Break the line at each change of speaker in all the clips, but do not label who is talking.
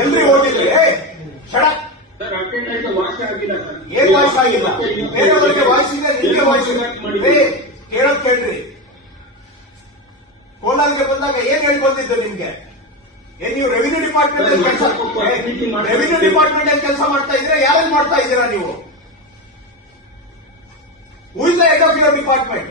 ಎಲ್ರಿ
ಆಗಿಲ್ಲ ಸರ್
ಏನ್ ವಾಯ್ಸ್ ಆಗಿಲ್ಲ? ಬೇರೆಯವರಿಗೆ ವಾಯ್ಸ್ ಇದೆ ನಿಮಗೆ ವಾಯ್ಸ್ ಇದೆ. ಕೇಳೋದ್ ಕೇಳ್ರಿ. ಕೋಲಾರ್ಗೆ ಬಂದಾಗ ಏನ್ ಹೇಳ್ಕೊಂಡಿದ್ದು ನಿಮ್ಗೆ? ಏನ್ ನೀವು ರೆವಿನ್ಯೂ ಡಿಪಾರ್ಟ್ಮೆಂಟ್ ಅಲ್ಲಿ ಕೆಲಸ ರೆವಿನ್ಯೂ ಡಿಪಾರ್ಟ್ಮೆಂಟ್ ಅಲ್ಲಿ ಕೆಲಸ ಮಾಡ್ತಾ ಇದ್ರೆ ಯಾರಲ್ಲಿ ಮಾಡ್ತಾ ಇದ್ದೀರಾ ನೀವು? ಉಳಿದ is the head of your department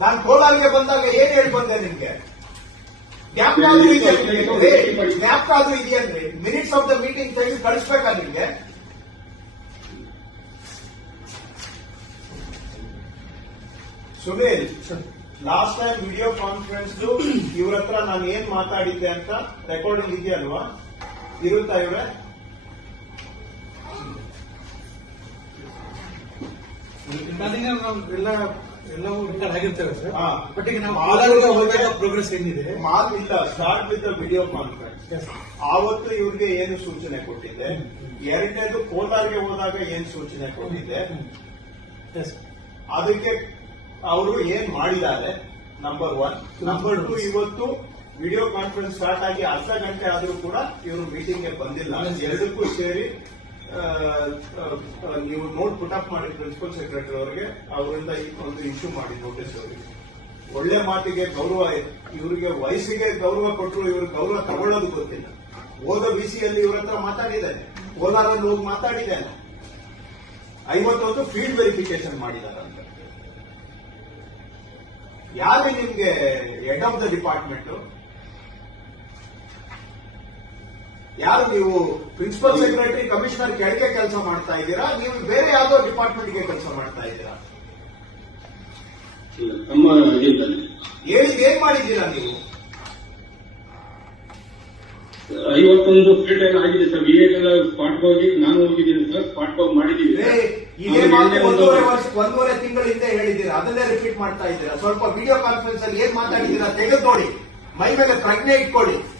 ನಾನು ಕೋಲಾರಿಗೆ ಬಂದಾಗ ಏನ್ ಹೇಳಿ ಬಂದೆ ನಿಮ್ಗೆ? ಜ್ಞಾಪಕ ಆದ್ರೂ ಇದೆಯೇನ್ರಿ ಜ್ಞಾಪಕ ಆದ್ರೂ ಇದೆಯಂದ್ರೆ ಮಿನಿಟ್ಸ್ ಆಫ್ ದ ಮೀಟಿಂಗ್ ತೆಗೆದು ಕಳಿಸ್ಬೇಕಾ ನಿಮ್ಗೆ? Sunil last time video conference ಇವ್ರ ಹತ್ರ ನಾನು ಏನ್ ಮಾತಾಡಿದ್ದೆ ಅಂತ ರೆಕಾರ್ಡಿಂಗ್ ಇದೆಯಲ್ವಾ? ಇರುತ್ತಾ ಇವ್ರೆ?
ಎಲ್ಲ ಎಲ್ಲವೂ ರೆಕಾರ್ಡ್ ಆಗಿರ್ತೇವೆ ಸರ್.
ಹಾ.
ಬಟ್ ಈಗ ನಾವು ಕೋಲಾರಕ್ಕೆ ಹೋದಾಗ ಪ್ರೋಗ್ರೆಸ್ ಏನಿದೆ?
ಮಾಲ್ ಇಲ್ಲ start with video conference
Yes.
ಆವತ್ತು ಇವ್ರಿಗೆ ಏನು ಸೂಚನೆ ಕೊಟ್ಟಿದ್ದೆ? ಎರಡನೇದು ಕೋಲಾರ್ಗೆ ಹೋದಾಗ ಏನ್ ಸೂಚನೆ ಕೊಟ್ಟಿದ್ದೆ?
Yes.
ಅದಕ್ಕೆ ಅವರು ಏನ್ ಮಾಡಿದ್ದಾರೆ? ನಂಬರ್ ಒನ್ ನಂಬರ್ ಟು ಇವತ್ತು ವಿಡಿಯೋ ಕಾನ್ಫರೆನ್ಸ್ ಸ್ಟಾರ್ಟ್ ಆಗಿ ಅರ್ಧ ಗಂಟೆ ಆದ್ರೂ ಕೂಡ ಇವರು ಮೀಟಿಂಗ್ಗೆ ಬಂದಿಲ್ಲ. ಎರಡಕ್ಕೂ ಸೇರಿ ನೀವು ನೋಟ್ ಪುಟ್ ಅಪ್ ಮಾಡಿ ಪ್ರಿನ್ಸಿಪಲ್ ಸೆಕ್ರೆಟರಿ ಅವರಿಗೆ, ಅವರಿಂದ ಈ ಒಂದು ಇಶ್ಯೂ ಮಾಡಿ ನೋಟಿಸ್ ಅವರಿಗೆ. ಒಳ್ಳೆ ಮಾತಿಗೆ ಗೌರವ, ಇವರಿಗೆ ವಯಸ್ಸಿಗೆ ಗೌರವ ಕೊಟ್ಟರು, ಇವರು ಗೌರವ ತಗೊಳ್ಳೋದು ಗೊತ್ತಿಲ್ಲ. ಹೋದ ಬಿಸಿಯಲ್ಲಿ ಇವ್ರ ಹತ್ರ ಮಾತಾಡಿದ್ದಾನೆ. ಕೋಲಾರಲ್ಲಿ ಹೋಗಿ ಮಾತಾಡಿದ್ದಾನೆ. ಐವತ್ತೊಂದು ಫೀಲ್ಡ್ ವೆರಿಫಿಕೇಶನ್ ಮಾಡಿದಾರಂತ. ಯಾರು ನಿಮ್ಗೆ ಹೆಡ್ ಆಫ್ ದ ಡಿಪಾರ್ಟ್ಮೆಂಟ್ ಯಾರು ನೀವು ಪ್ರಿನ್ಸಿಪಲ್ ಸೆಕ್ರೆಟರಿ ಕಮಿಷನರ್ ಕೆಳಗೆ ಕೆಲಸ ಮಾಡ್ತಾ ಇದ್ದೀರಾ? ನೀವು ಬೇರೆ ಯಾವ್ದೋ ಡಿಪಾರ್ಟ್ಮೆಂಟ್ಗೆ ಕೆಲಸ ಮಾಡ್ತಾ ಇದ್ದೀರಾ? ಹೇಳಿದ್ ಏನ್ ಮಾಡಿದ್ದೀರಾ ನೀವು?
ಐವತ್ತೊಂದು ಫೀಲ್ಡ್ ಆಗಿದೆ ಸರ್. ವಿ ಎಲ್ಲ ಸ್ಪಾಟ್ ಹೋಗಿ ನಾನು ಹೋಗಿದ್ದೀನಿ ಸರ್. ಸ್ಪಾಟ್ ಹೋಗಿ.
ಇದೇ ಮಾತು
ಒಂದು-
ಒಂದೂವರೆ ವರ್ಷ ಒಂದೂವರೆ ತಿಂಗಳ ಹಿಂದೆ ಹೇಳಿದ್ದೀರಾ? ಅದನ್ನೇ ರಿಪೀಟ್ ಮಾಡ್ತಾ ಇದ್ದೀರಾ? ಸ್ವಲ್ಪ ವಿಡಿಯೋ ಕಾನ್ಫರೆನ್ಸ್ ಅಲ್ಲಿ ಏನ್ ಮಾತಾಡಿದ್ದೀರಾ? ತೆಗೆದು ನೋಡಿ. ಮೈ ಮೇಲೆ ಪ್ರಜ್ಞೆ ಇಟ್ಕೊಳ್ಳಿ.